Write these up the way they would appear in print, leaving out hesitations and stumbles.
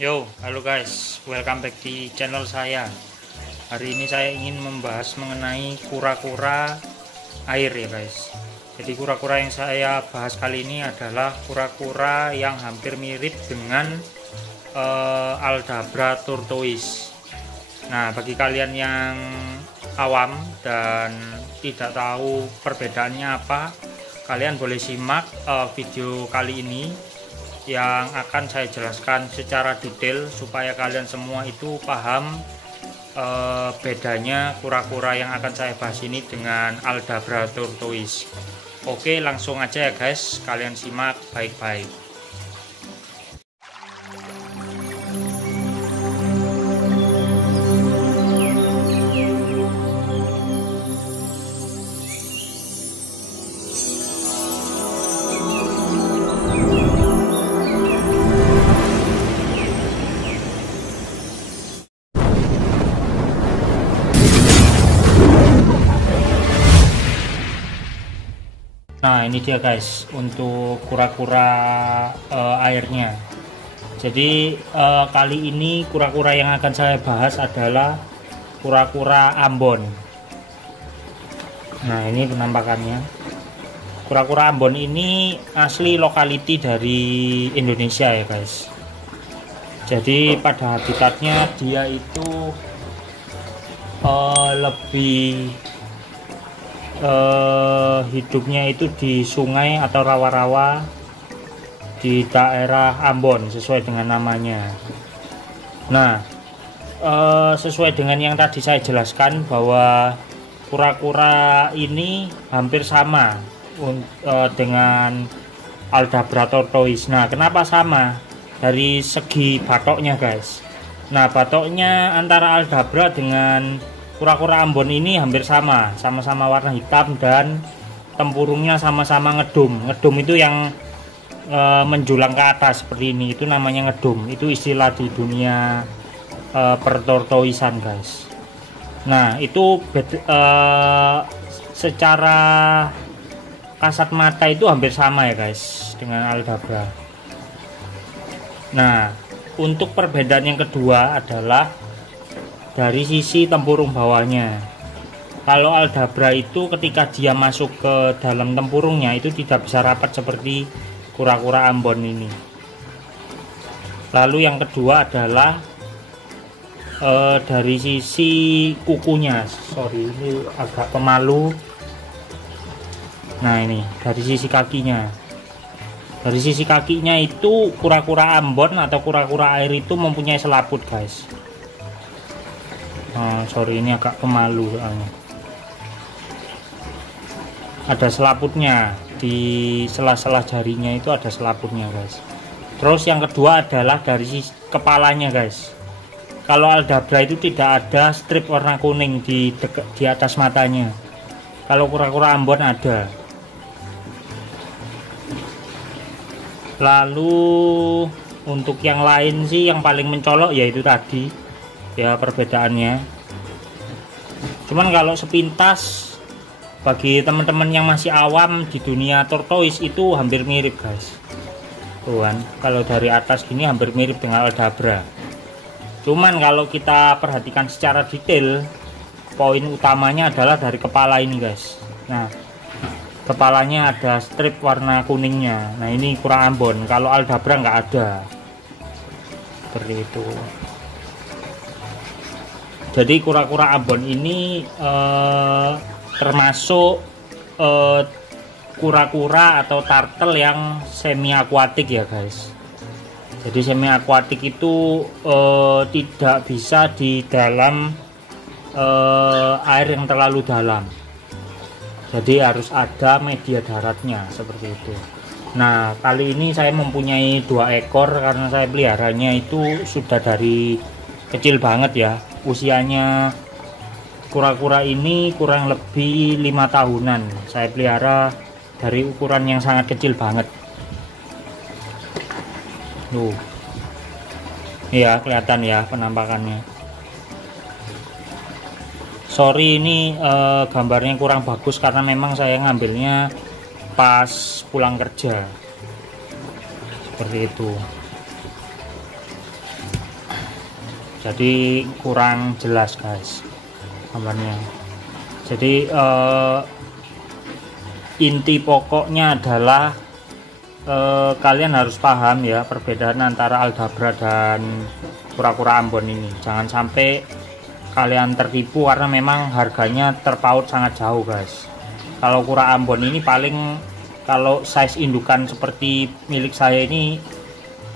Yo, halo guys, welcome back di channel saya. Hari ini saya ingin membahas mengenai kura-kura air ya guys. Jadi kura-kura yang saya bahas kali ini adalah kura-kura yang hampir mirip dengan Aldabra tortoise. Nah, bagi kalian yang awam dan tidak tahu perbedaannya apa, kalian boleh simak video kali ini yang akan saya jelaskan secara detail supaya kalian semua itu paham bedanya kura-kura yang akan saya bahas ini dengan Aldabra tortoise. Oke, langsung aja ya guys, kalian simak baik-baik. Nah, ini dia guys untuk kura-kura airnya. Jadi kali ini kura-kura yang akan saya bahas adalah kura-kura Ambon. Nah, ini penampakannya. Kura-kura Ambon ini asli lokality dari Indonesia ya guys. Jadi pada habitatnya dia itu lebih hidupnya itu di sungai atau rawa-rawa di daerah Ambon sesuai dengan namanya. Nah, sesuai dengan yang tadi saya jelaskan bahwa kura-kura ini hampir sama dengan Aldabra tortoise. Nah, kenapa sama? Dari segi batoknya guys. Nah, batoknya antara Aldabra dengan kura-kura Ambon ini hampir sama-sama warna hitam dan tempurungnya sama-sama ngedum. Ngedum itu yang menjulang ke atas seperti ini, itu namanya ngedum. Itu istilah di dunia pertortoisan guys. Nah, itu secara kasat mata itu hampir sama ya guys dengan Aldabra. Nah, untuk perbedaan yang kedua adalah dari sisi tempurung bawahnya. Kalau Aldabra itu ketika dia masuk ke dalam tempurungnya itu tidak bisa rapat seperti kura-kura Ambon ini. Lalu yang kedua adalah dari sisi kukunya. Sorry, ini agak pemalu. Nah, ini dari sisi kakinya. Dari sisi kakinya itu kura-kura Ambon atau kura-kura air itu mempunyai selaput guys. Sorry, ini agak pemalu soalnya. Ada selaputnya di sela-sela jarinya, itu ada selaputnya guys. Terus yang kedua adalah dari sisi kepalanya guys. Kalau Aldabra itu tidak ada strip warna kuning di atas matanya. Kalau kura-kura Ambon ada. Lalu untuk yang lain sih yang paling mencolok yaitu tadi ya perbedaannya. Cuman kalau sepintas bagi teman-teman yang masih awam di dunia tortoise itu hampir mirip guys. Tuhan, kalau dari atas gini hampir mirip dengan Aldabra. Cuman kalau kita perhatikan secara detail, poin utamanya adalah dari kepala ini guys. Nah, kepalanya ada strip warna kuningnya. Nah, ini kura Ambon. Kalau Aldabra nggak ada. Seperti itu. Jadi kura-kura Ambon ini termasuk kura-kura atau turtle yang semi akuatik ya guys. Jadi semi akuatik itu tidak bisa di dalam air yang terlalu dalam. Jadi harus ada media daratnya seperti itu. Nah, kali ini saya mempunyai 2 ekor karena saya peliharanya itu sudah dari kecil banget ya. Usianya kura-kura ini kurang lebih 5 tahunan. Saya pelihara dari ukuran yang sangat kecil banget. Tuh. Iya, kelihatan ya penampakannya. Sorry, ini gambarnya kurang bagus karena memang saya ngambilnya pas pulang kerja seperti itu. jadi kurang jelas guys gambarnya. Jadi inti pokoknya adalah kalian harus paham ya perbedaan antara Aldabra dan kura-kura Ambon ini. Jangan sampai kalian tertipu karena memang harganya terpaut sangat jauh guys. Kalau kura Ambon ini paling, kalau size indukan seperti milik saya ini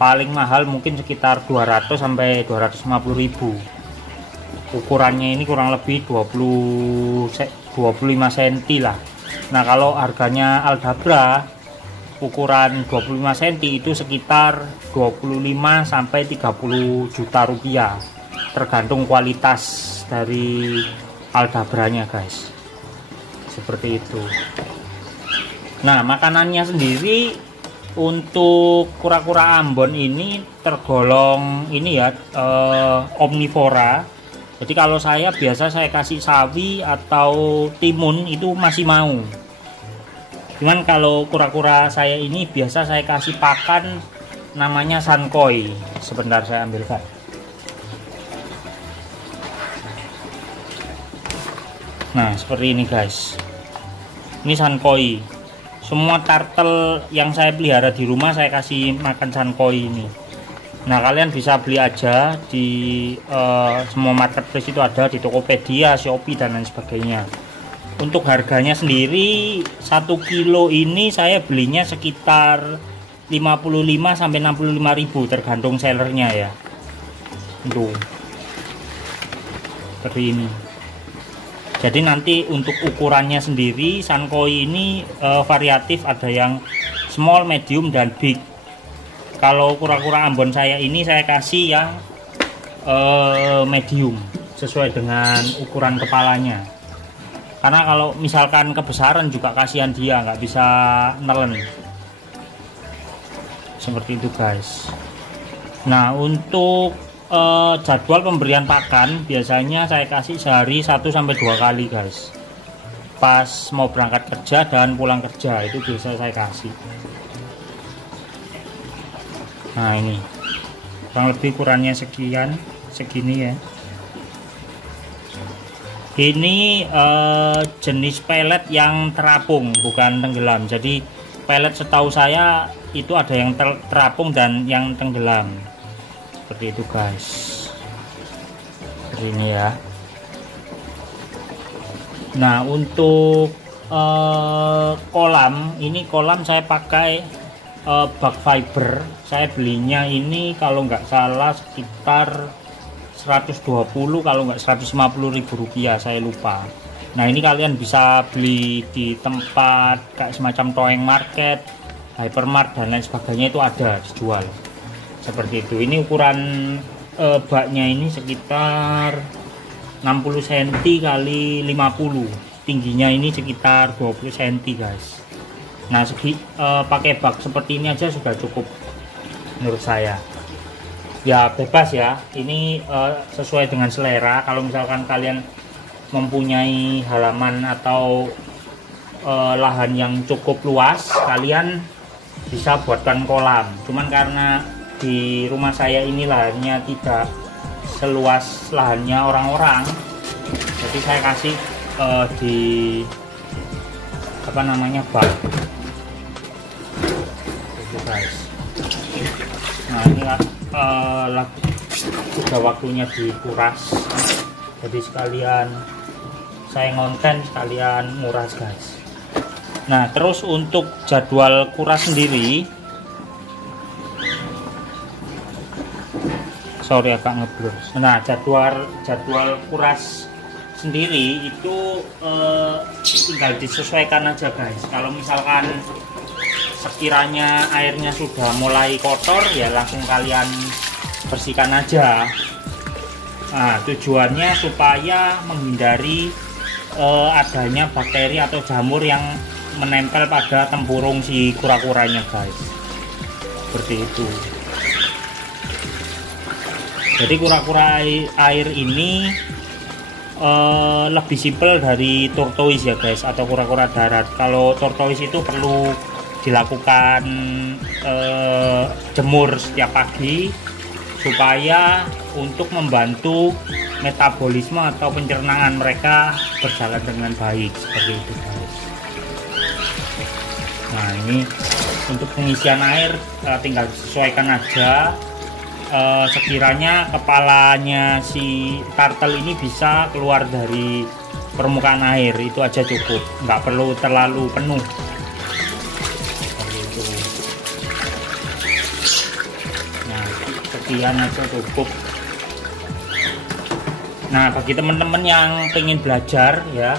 paling mahal mungkin sekitar 200 sampai 250 ribu. Ukurannya ini kurang lebih 25 cm lah. Nah kalau harganya Aldabra ukuran 25 cm itu sekitar 25 sampai 30 juta rupiah, tergantung kualitas dari Aldabranya guys, seperti itu. Nah makanannya sendiri untuk kura-kura Ambon ini tergolong ini ya, omnivora. Jadi kalau saya biasa saya kasih sawi atau timun itu masih mau. Cuman kalau kura-kura saya ini biasa saya kasih pakan namanya sankoi. Sebentar saya ambilkan. Nah seperti ini guys, ini sankoi. Semua turtle yang saya pelihara di rumah saya kasih makan sankoi ini. Nah kalian bisa beli aja di semua marketplace, itu ada di Tokopedia, Shopee dan lain sebagainya. Untuk harganya sendiri 1 kilo ini saya belinya sekitar 55 sampai 65 ribu tergantung sellernya ya. Tuh seperti ini. Jadi nanti untuk ukurannya sendiri sankoi ini variatif, ada yang small, medium dan big. Kalau kura-kura Ambon saya ini saya kasih yang medium sesuai dengan ukuran kepalanya. Karena kalau misalkan kebesaran juga kasihan dia, nggak bisa nelen. Seperti itu guys. Nah untuk jadwal pemberian pakan biasanya saya kasih sehari 1 sampai 2 kali guys. Pas mau berangkat kerja dan pulang kerja itu biasa saya kasih. Nah ini kurang lebih ukurannya segini ya. Ini jenis pelet yang terapung, bukan tenggelam. Jadi pelet setahu saya itu ada yang terapung dan yang tenggelam. Seperti itu guys. Seperti ini ya. Nah untuk kolam, ini kolam saya pakai bag fiber. Saya belinya ini kalau nggak salah sekitar 120 kalau nggak 150 ribu rupiah, saya lupa. Nah ini kalian bisa beli di tempat kayak semacam Toeng Market, Hypermart dan lain sebagainya, itu ada dijual seperti itu. Ini ukuran baknya ini sekitar 60 cm kali 50, tingginya ini sekitar 20 cm guys. Nah pakai bak seperti ini aja sudah cukup menurut saya. Ya bebas ya, ini sesuai dengan selera. Kalau misalkan kalian mempunyai halaman atau lahan yang cukup luas, kalian bisa buatkan kolam. Cuman karena di rumah saya ini lahannya tidak seluas lahannya orang-orang, jadi saya kasih di apa namanya bak itu guys. Nah ini sudah waktunya dikuras, jadi sekalian saya ngonten sekalian nguras guys. Nah terus untuk jadwal kuras sendiri, sorry agak ngeblur. Nah jadwal kuras sendiri itu tinggal disesuaikan aja guys. Kalau misalkan sekiranya airnya sudah mulai kotor ya langsung kalian bersihkan aja. Nah tujuannya supaya menghindari adanya bakteri atau jamur yang menempel pada tempurung si kura-kuranya guys, seperti itu. Jadi kura-kura air ini lebih simpel dari tortoise ya guys, atau kura-kura darat. Kalau tortoise itu perlu dilakukan jemur setiap pagi supaya untuk membantu metabolisme atau pencernaan mereka berjalan dengan baik, seperti itu guys. Nah ini untuk pengisian air tinggal disesuaikan aja. Sekiranya kepalanya si turtle ini bisa keluar dari permukaan air, itu aja cukup, nggak perlu terlalu penuh seperti itu. Nah sekian aja cukup. Nah bagi teman-teman yang pengen belajar ya,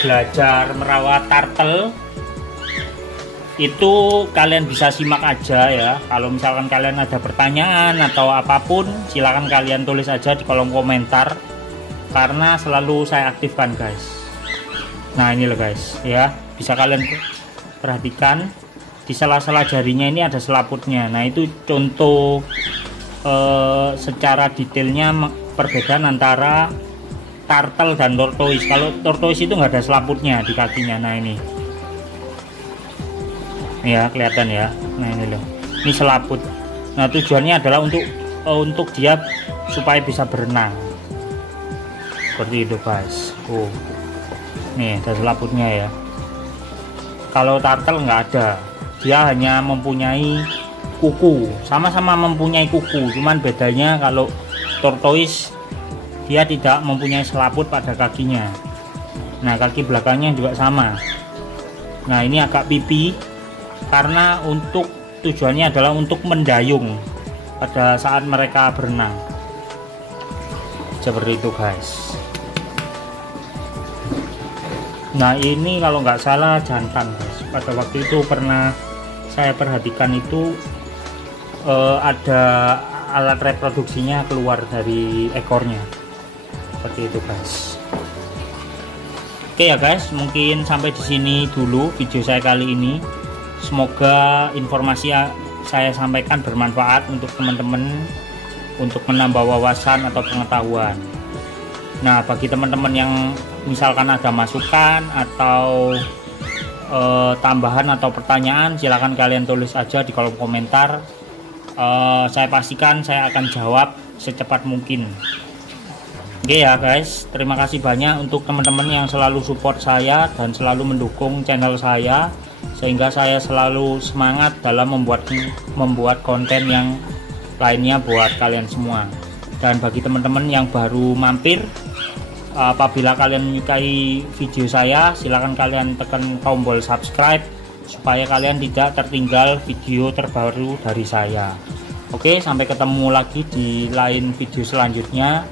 belajar merawat turtle, itu kalian bisa simak aja ya. Kalau misalkan kalian ada pertanyaan atau apapun, silahkan kalian tulis aja di kolom komentar, karena selalu saya aktifkan guys. Nah ini loh guys ya, bisa kalian perhatikan di sela-sela jarinya ini ada selaputnya. Nah itu contoh secara detailnya perbedaan antara turtle dan tortoise. Kalau tortoise itu nggak ada selaputnya di kakinya. Nah ini ya kelihatan ya. Nah ini loh, ini selaput. Nah tujuannya adalah untuk dia supaya bisa berenang seperti itu guys. Nih ada selaputnya ya. Kalau turtle nggak ada, dia hanya mempunyai kuku, sama-sama mempunyai kuku, cuman bedanya kalau tortoise dia tidak mempunyai selaput pada kakinya. Nah kaki belakangnya juga sama. Nah ini agak pipi, karena untuk tujuannya adalah untuk mendayung pada saat mereka berenang, seperti itu guys. Nah ini kalau nggak salah jantan guys. Pada waktu itu pernah saya perhatikan itu ada alat reproduksinya keluar dari ekornya, seperti itu guys. Oke ya guys, mungkin sampai di sini dulu video saya kali ini. Semoga informasi yang saya sampaikan bermanfaat untuk teman-teman, untuk menambah wawasan atau pengetahuan. Nah bagi teman-teman yang misalkan ada masukan atau tambahan atau pertanyaan, silahkan kalian tulis aja di kolom komentar. Saya pastikan saya akan jawab secepat mungkin. Oke ya guys, terima kasih banyak untuk teman-teman yang selalu support saya dan selalu mendukung channel saya, sehingga saya selalu semangat dalam membuat konten yang lainnya buat kalian semua. Dan bagi teman-teman yang baru mampir, apabila kalian menyukai video saya, silahkan kalian tekan tombol subscribe supaya kalian tidak tertinggal video terbaru dari saya. Oke, sampai ketemu lagi di lain video selanjutnya.